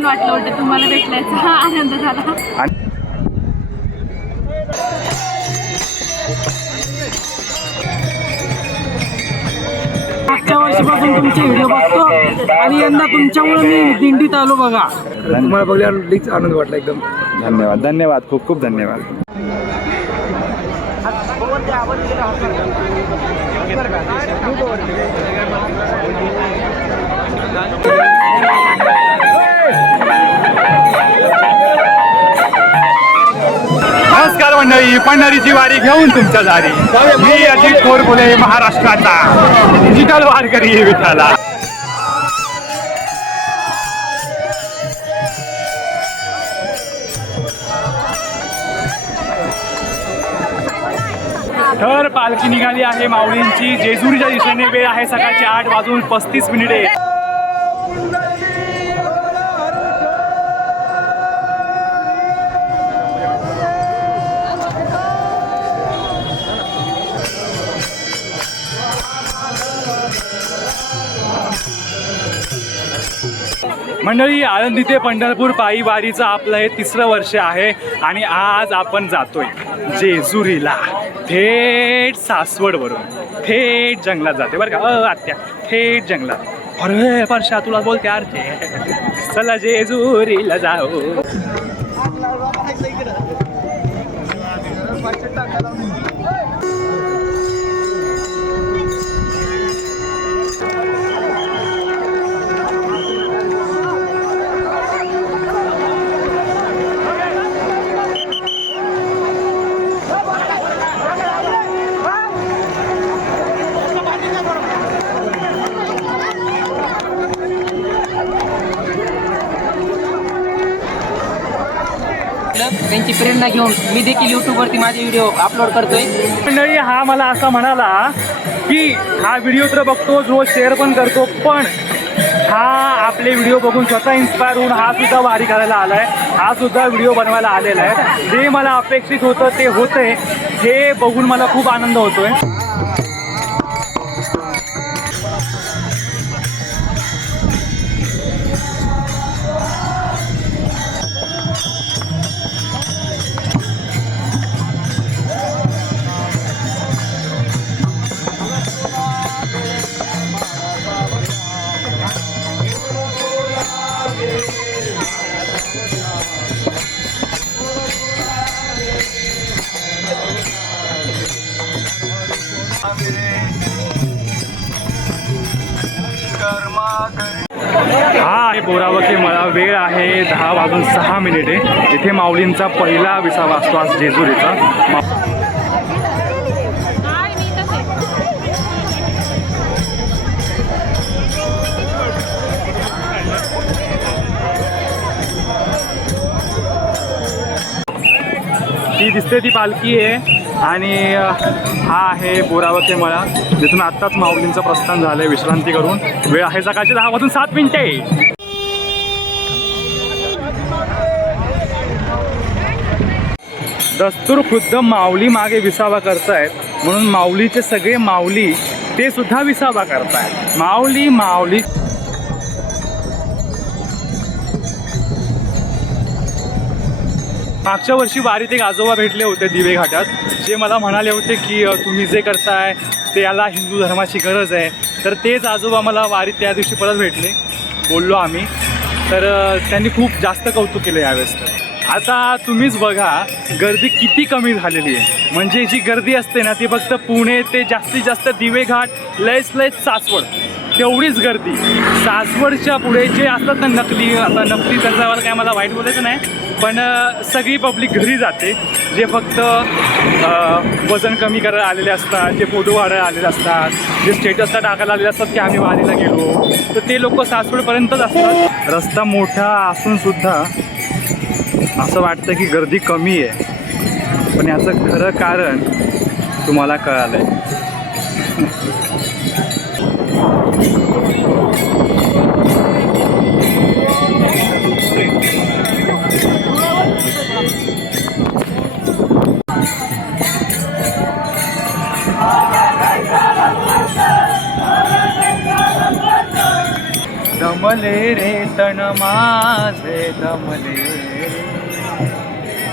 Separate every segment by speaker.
Speaker 1: छान वाटलं होतं तुम्हाला भेटल्याचा आनंद झाला
Speaker 2: आणि
Speaker 3: मागच्या वर्षीपासून तुमचे व्हिडिओ बघतो आणि यंदा तुमच्यामुळे मी दिंडीत आलो बघा तुम्हाला बघल्यावर लईच आनंद वाटला एकदम
Speaker 2: धन्यवाद धन्यवाद खूप खूप धन्यवाद ही पंढरीची वारी घेऊन तुमच्या दारी. मी अजित खोरफुले महाराष्ट्राचा. डिजिटल वारकरी विठाला तर पालखी निघाली आहे माऊलींची. जेजुरीच्या दिशेने वेळ आहे सकाळची आठ वाजून पस्तीस मिनिटे. मंडळी आळंदी ते पंढरपूर पायी वारीचं आपलं हे तिसरं वर्ष आहे आणि आज आपण जातोय जेजुरीला. थेट सासवडवरून. थेट जंगलात जाते बरं का? अ आत्या. थेट जंगलात. अरे परशा तुला बोलते अर्थे चला जेजुरीला जाऊ.
Speaker 4: त्यांची प्रेरणा घेऊन मी देखील यूट्यूबवरती माझे व्हिडिओ अपलोड करतोय.
Speaker 2: मंडळी हा मला असा म्हणाला की हा व्हिडिओ तर बघतो रोज शेअर पण करतो पण हा आपले व्हिडिओ बघून स्वतः इन्स्पायर होऊन हा सुद्धा वारी करायला आलाय. हा सुद्धा व्हिडिओ बनवायला आलेला आहे. जे मला अपेक्षित होतं ते होतंय. हे बघून मला खूप आनंद होतोय. सहा मिनिटे इथे माऊलींचा पहिला विसावा असतो आज जेजुरीचा ती दिसते ती पालखी आहे. आणि हा आहे बोरावते मळा जिथून आत्ताच माऊलींचं प्रस्थान झालंय विश्रांती करून. वेळ आहे सकाळची दहा वाजून सात मिनिटे. दस्तूर खुद्द माऊली मागे विसावा करतायत. म्हणून माऊलीचे सगळे माऊली ते सुद्धा विसावा करतायत. माऊली माऊली. मागच्या वर्षी वारीत एक आजोबा भेटले होते दिवे घाटात. जे मला म्हणाले होते की तुम्ही जे करताय ते याला हिंदू धर्माची गरज आहे. तर तेच आजोबा मला वारीत त्या दिवशी परत भेटले. बोललो आम्ही. तर त्यांनी खूप जास्त कौतुक केलं यावेळेस तर. आता तुम्हीच बघा गर्दी किती कमी झालेली आहे. म्हणजे जी गर्दी असते ना ती फक्त पुणे ते जास्तीत जास्त दिवेघाट लयच लयच सासवड. तेवढीच गर्दी. सासवडच्या पुढे जे असतात ना नकली आता नकली त्याच्यावर काय मला वाईट बोलायचं नाही पण सगळी पब्लिक घरी जाते. जे फक्त वजन कमी करायला आलेले असतात जे फोटो वाढायला आलेले असतात जे स्टेटसला टाकायला आलेले असतात की आम्ही वारीला गेलो. तर ते लोक सासवडपर्यंतच असतात. रस्ता मोठा असूनसुद्धा असं वाटतं की गर्दी कमी आहे. पण याचं खरं कारण तुम्हाला कळालं आहे दमले रे तण माझे दमले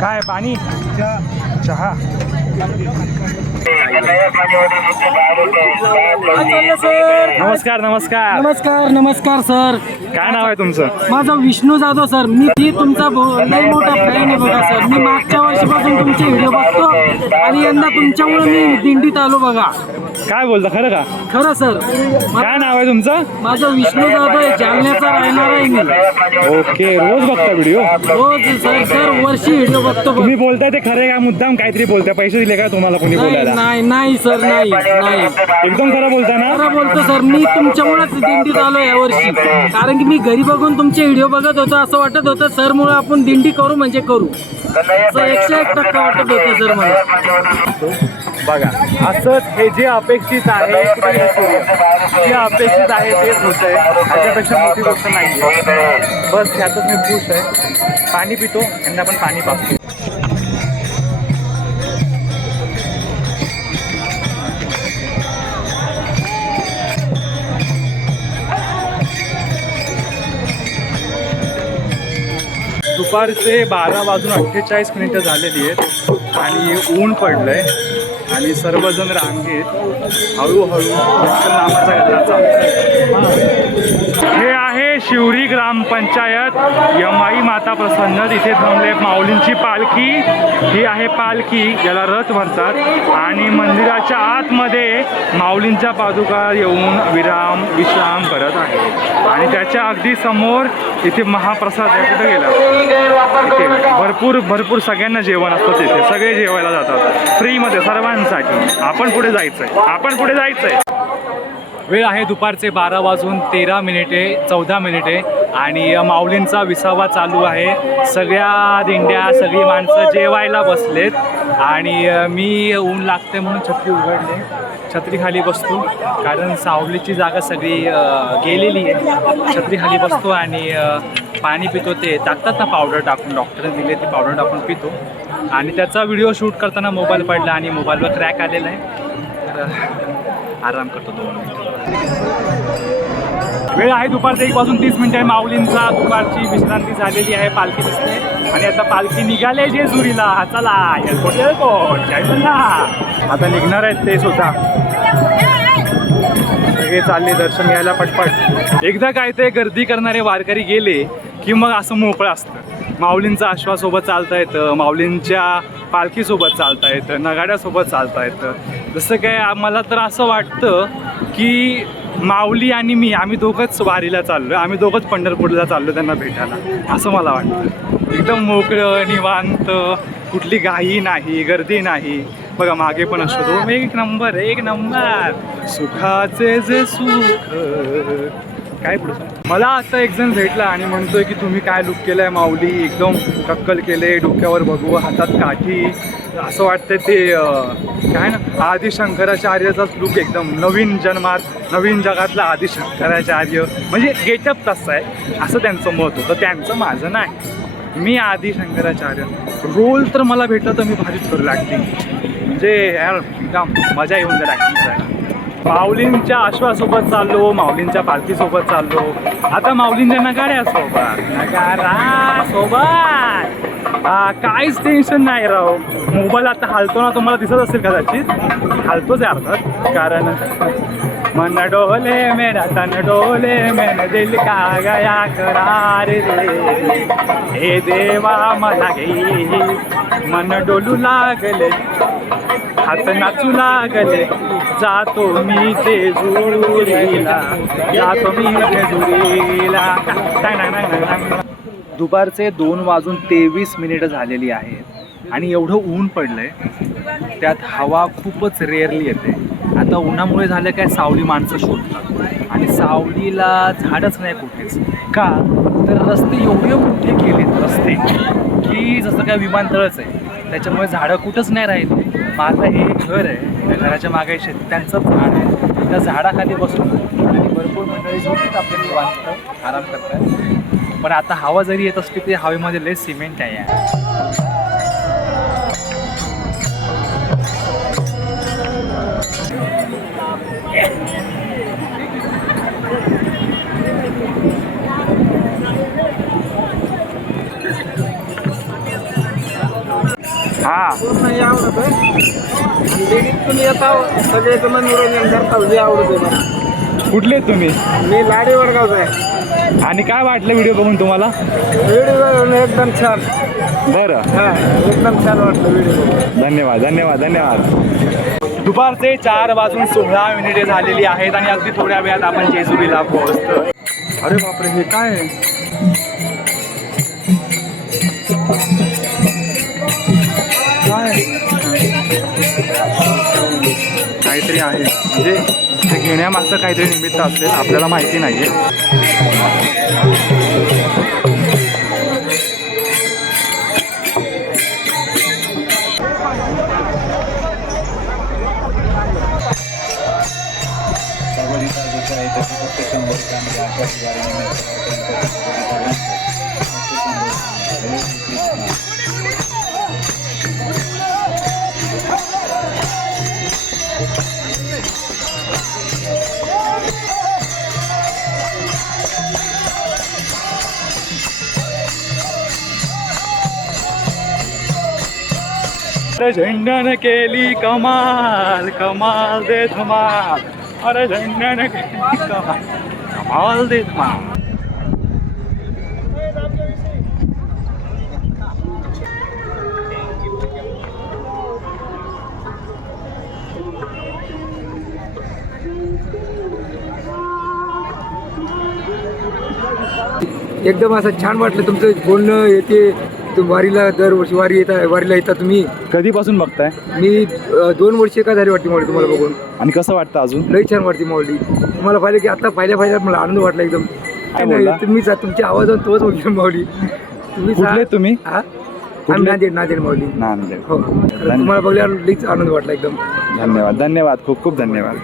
Speaker 2: काय पाणी? चहा. नमस्कार नमस्कार.
Speaker 3: नमस्कार नमस्कार सर.
Speaker 2: काय नाव आहे तुमचं?
Speaker 3: माझा विष्णू जाधव सर. मी ती तुमचा लय मोठा फॅन आहे बघा सर. मी मागच्या वर्षीपासून तुमचे व्हिडिओ बघतो आणि यंदा तुमच्यामुळे मी दिंडीत आलो बघा.
Speaker 2: काय बोलता खरं का?
Speaker 3: खरं सर.
Speaker 2: काय नाव आहे तुमचं?
Speaker 3: माझं विष्णू जाधव आहे. जालन्याचा राहणार आहे मी.
Speaker 2: ओके रोज बघता व्हिडिओ
Speaker 3: रोज सर सर वर्षी व्हिडिओ बघतो बघ.
Speaker 2: तुम्ही बोलताय ते खरे का? मुद्दाम काहीतरी बोलताय. पैसे दिले का तुम्हाला कोणी
Speaker 3: नाही
Speaker 2: बोलायला?
Speaker 3: नाही नाही सर नाही नाही
Speaker 2: एकदम खरं बोलता ना?
Speaker 3: खरं बोलतो सर. मी तुमच्यामुळेच दिंडीत आलो या वर्षी. कारण की मी घरी बघून तुमचे व्हिडिओ बघत होतो असं वाटत होतं सर मुळे आपण दिंडी करू म्हणजे करू. असं एकशे एक टक्का वाटत होतं सर मला.
Speaker 2: बघा असंच हे जे अपेक्षित आहे. जे अपेक्षित आहे तेच होत आहे त्याच्यापेक्षा मोठी गोष्ट नाही बस ह्यातच मी खुश आहे. पाणी पितो यांना पण पाणी पाहतो दुपारचे बारा वाजून अठ्ठेचाळीस मिनिटं झालेली आहेत आणि ऊन पडलं आहे आणि सर्वजण रांगेत हळूहळू नामाचा गजरा चालतोय. हे आहे शिवरी ग्रामपंचायत यमाई माता प्रसन्न. तिथे थांबले माऊलींची पालखी. ही आहे पालखी. ज्याला रथ म्हणतात. आणि मंदिराच्या आतमध्ये माऊलींच्या पादुका येऊन विराम विश्राम करत आहे. आणि त्याच्या अगदी समोर इथे महाप्रसाद आहे कुठे गेला? इथे भरपूर भरपूर सगळ्यांना जेवण असतं तिथे. सगळे जेवायला जातात. फ्रीमध्ये सर्वांसाठी. आपण पुढे जायचंय. आपण पुढे जायचंय. वेळ आहे दुपारचे बारा वाजून तेरा मिनिटे चौदा मिनिटे. आणि माऊलींचा विसावा चालू आहे. सगळ्या दिंड्या सगळी माणसं जेवायला बसलेत. आणि मी ऊन लागते म्हणून छत्री उघडले. छत्रीखाली बसतो. कारण सावलीची जागा सगळी गेलेली आहे. छत्रीखाली बसतो आणि पाणी पितो ते. टाकतात ना पावडर टाकून डॉक्टरने दिले ते पावडर टाकून पितो. आणि त्याचा व्हिडिओ शूट करताना मोबाईल पडला आणि मोबाईलवर क्रॅक आलेला आहे. तर आराम करतो दोन वेळ आहे दुपारचा एक वाजून तीस मिनिटं आहे. माऊलींचा दुपारची विश्रांती झालेली आहे. पालखी दिसते. आणि आता पालखी निघाले जेजुरीला. जुरीला चला एअरपोर्ट एअरपोर्ट जायचं आता निघणार आहेत ते सुद्धा. सगळे चालले दर्शन घ्यायला पटपट. एकदा काय ते गर्दी करणारे वारकरी गेले की मग असं मोकळं असतं. माऊलींचा आश्वासोबत चालता येतं. माऊलींच्या पालखीसोबत चालता येतं नगाड्यासोबत चालता येतं. जसं काय आम्हाला तर असं वाटतं की माऊली आणि मी आम्ही दोघंच वारीला चाललो आम्ही दोघंच पंढरपूरला चाललो त्यांना भेटायला. असं मला वाटतं. एकदम मोकळं निवांत कुठली घाई नाही गर्दी नाही. बघा मागे पण असतो एक नंबर एक नंबर. सुखाचे जे सुख काय पुढे मला आता एक जण भेटला आणि म्हणतोय की तुम्ही काय लुक केलंय माऊली? एकदम टक्कल केले डोक्यावर बघू हातात काठी. असं वाटतंय ते काय ना आदी शंकराचार्याचाच लुक एकदम. नवीन जन्मात नवीन जगातला आदी शंकराचार्य म्हणजे गेटअप तसं आहे. असं त्यांचं मत होतं. त्यांचं माझं नाही. मी आदी शंकराचार्य रोल तर मला भेटला तर मी भारीच करू लागते म्हणजे यार एकदम मजा येऊन जाईल ॲक्टिंग करायला. माऊलींच्या आश्वासोबत चाललो माऊलींच्या पालखीसोबत चाललो. आता माऊलींच्या नगाड्यासोबत नगारा सोबत. काहीच टेन्शन नाही राव. मोबाईल आता हालतो ना तुम्हाला दिसत असेल कदाचित. हालतोच आहे अर्थात. कारण मन डोले मेरा तन डोले मैंने दिल का गया करार रे। हे देवा मला घे। मन डोलू लागले हात नाचू लागले जातो मी ते जुरीला जातो मी ते जुरीला दुपारचे दोन वाजून तेवीस मिनिटं झालेली आहेत आणि एवढं ऊन पडलंय त्यात हवा खूपच रेअरली येते. आता उन्हामुळे झालं काय सावली माणसं शोधतात. आणि सावलीला झाडच नाही कुठेच. का? तर रस्ते एवढे मोठे केलेत रस्ते की जसं काय विमानतळच आहे. त्याच्यामुळे झाडं कुठंच नाही राहिली. माझं हे घर आहे त्या घराच्या मागे शेतकऱ्यांचं झाड आहे. त्या झाडाखाली बसून आणि भरपूर मंडळी झोपत आपल्याला निवांत आराम करतात. पण आता हवा जरी येत असली तरी हवेमध्ये लय सिमेंट आहे. हा.
Speaker 3: पूर्ण हे आवडत येतात सगळ्याचं मनोरंजन करतात जे आवडत आहे मला.
Speaker 2: कुठले तुम्ही?
Speaker 3: मी लाडी वडगावचा आहे.
Speaker 2: आणि काय वाटलं व्हिडिओ बघून तुम्हाला?
Speaker 3: व्हिडिओ एकदम छान.
Speaker 2: बरं.
Speaker 3: हा एकदम छान वाटलं व्हिडिओ
Speaker 2: धन्यवाद धन्यवाद धन्यवाद. दुपारचे चार वाजून सोळा मिनिटे झालेली आहेत आणि अगदी थोड्या वेळात आपण जेजुरीला पोहोचतो अरे बापरे हे काय काय काहीतरी आहे. म्हणजे ते घेण्यामागचं काहीतरी निमित्त असेल आपल्याला माहिती नाही आहे झेंडन केली कमाल कमाल दे धमाल। अरे झेंडन केली कमाल। All this धमाल
Speaker 3: एकदम असं छान वाटलं तुमचं बोलणं येते तुम वारीला दरवर्षी वारी येता वारीला येता तुम्ही.
Speaker 2: कधीपासून बघताय?
Speaker 3: मी अ, दोन वर्ष का झाली वाटते मावळी तुम्हाला बघून.
Speaker 2: आणि कसं वाटतं अजून?
Speaker 3: लई छान वाटते मावळी तुम्हाला पाहिलं की आता पाहिल्या पाहिल्या मला आनंद वाटला एकदम.
Speaker 2: काय बोलला?
Speaker 3: तुम्ही तुमच्या आवाजावर तोच बोलतो मावळी तुम्ही
Speaker 2: कुठले आहेत तुम्ही?
Speaker 3: हा?
Speaker 2: कुठले?
Speaker 3: नांदेड नांदेड मावळी
Speaker 2: नांदेड.
Speaker 3: हो. खरं तुम्हाला बघल्यावर लईच आनंद वाटला एकदम.
Speaker 2: धन्यवाद धन्यवाद. खूप खूप धन्यवाद.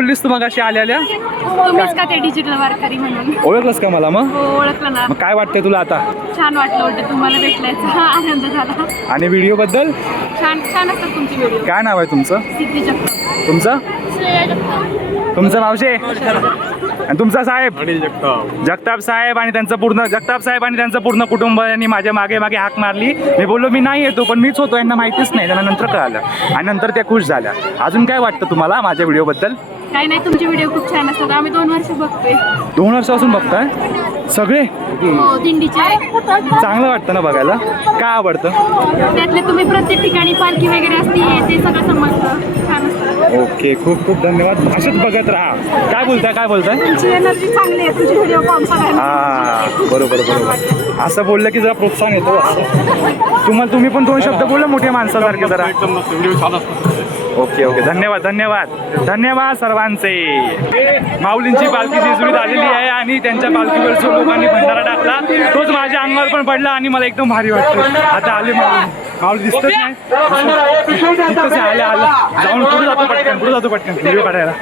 Speaker 2: बोललीस तू मग अशी आल्या आल्या
Speaker 1: तुम्हीच का ते डिजिटल वारकरी म्हणून?
Speaker 2: ओळखलंस का मला मग?
Speaker 1: हो ओळखलं ना.
Speaker 2: मग काय वाटतंय तुला आता?
Speaker 1: छान वाटलं तुम्हाला भेटल्याचा. आनंद झाला.
Speaker 2: आणि व्हिडिओ बद्दल?
Speaker 1: छान छान असतात तुमची व्हिडिओ
Speaker 2: काय नाव आहे तुमचं?
Speaker 1: सिद्धी जगताप.
Speaker 2: तुमचं? तुमचं नाव शे आणि तुमचा साहेब? जगताप. साहेब आणि त्यांचं पूर्ण जगताप साहेब आणि त्यांचं पूर्ण कुटुंब यांनी माझ्या मागे मागे हाक मारली. मी बोललो मी नाही येतो पण मीच होतो. यांना माहितीच नाही. त्यांना नंतर कळालं. आणि नंतर त्या खुश झाल्या. अजून काय वाटतं तुम्हाला माझ्या व्हिडिओबद्दल
Speaker 1: काही नाही तुमचे व्हिडिओ खूप छान असतात. आम्ही दोन वर्ष बघतोय.
Speaker 2: दोन वर्षापासून बघताय? सगळे?
Speaker 1: हो दिंडीचे.
Speaker 2: चांगलं वाटतं ना बघायला. काय आवडतं?
Speaker 1: त्यातले तुम्ही प्रत्येक ठिकाणी पालखी वगैरे असते हे ते सगळं समजतं. छान असतं.
Speaker 2: ओके खूप खूप धन्यवाद. असंच बघत राहा. काय बोलताय काय बोलताय?
Speaker 1: तुमची एनर्जी चांगली आहे तुझे व्हिडिओ पाहून सगळ्यांना
Speaker 2: हा बरोबर बरोबर. असं बोललं की जरा प्रोत्साहन येतो तुम्हाला तुम्ही पण दोन शब्द बोला मोठ्या माणसासारखे जरा. Okay okay. धन्यवाद धन्यवाद. धन्यवाद सर्वांचे. माऊलींची पालखी जेजुरीत आलेली आहे आणि त्यांच्या पालखीवर जो लोकांनी भंडारा टाकला तोच माझ्या अंगावर पण पडला आणि मला एकदम भारी वाटतं आता आले माऊली. माऊली दिसतच नाही. आले आले जाऊन पुढे जातो पटकन पुढे जातो पटकन. व्हिडिओ काढायला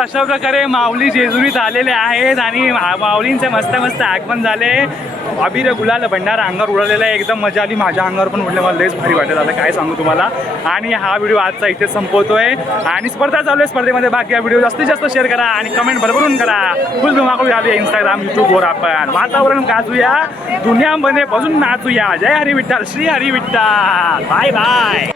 Speaker 2: अशा प्रकारे माऊली जेजुरीत आलेले आहेत आणि माऊलींचे मस्त मस्त आगमन झाले. अभिर गुलाल भंडारा अंगावर उडवलेला आहे. एकदम मजा आली. माझ्या अंगावर पण उडले. मला लयच भारी वाटत आलं काय सांगू तुम्हाला? आणि हा व्हिडिओ आजचा इथे संपवतोय. आणि स्पर्धा चालू आहे. स्पर्धेमध्ये बाकी हा व्हिडिओ जास्तीत जास्त शेअर करा आणि कमेंट भरभरून करा. फुल धुमाकूळ घालूया इंस्टाग्राम युट्यूबवर आपण. वातावरण गाजूया. दुनियामध्ये बजून नाचूया. जय हरी विठ्ठल श्री हरी विठ्ठल बाय बाय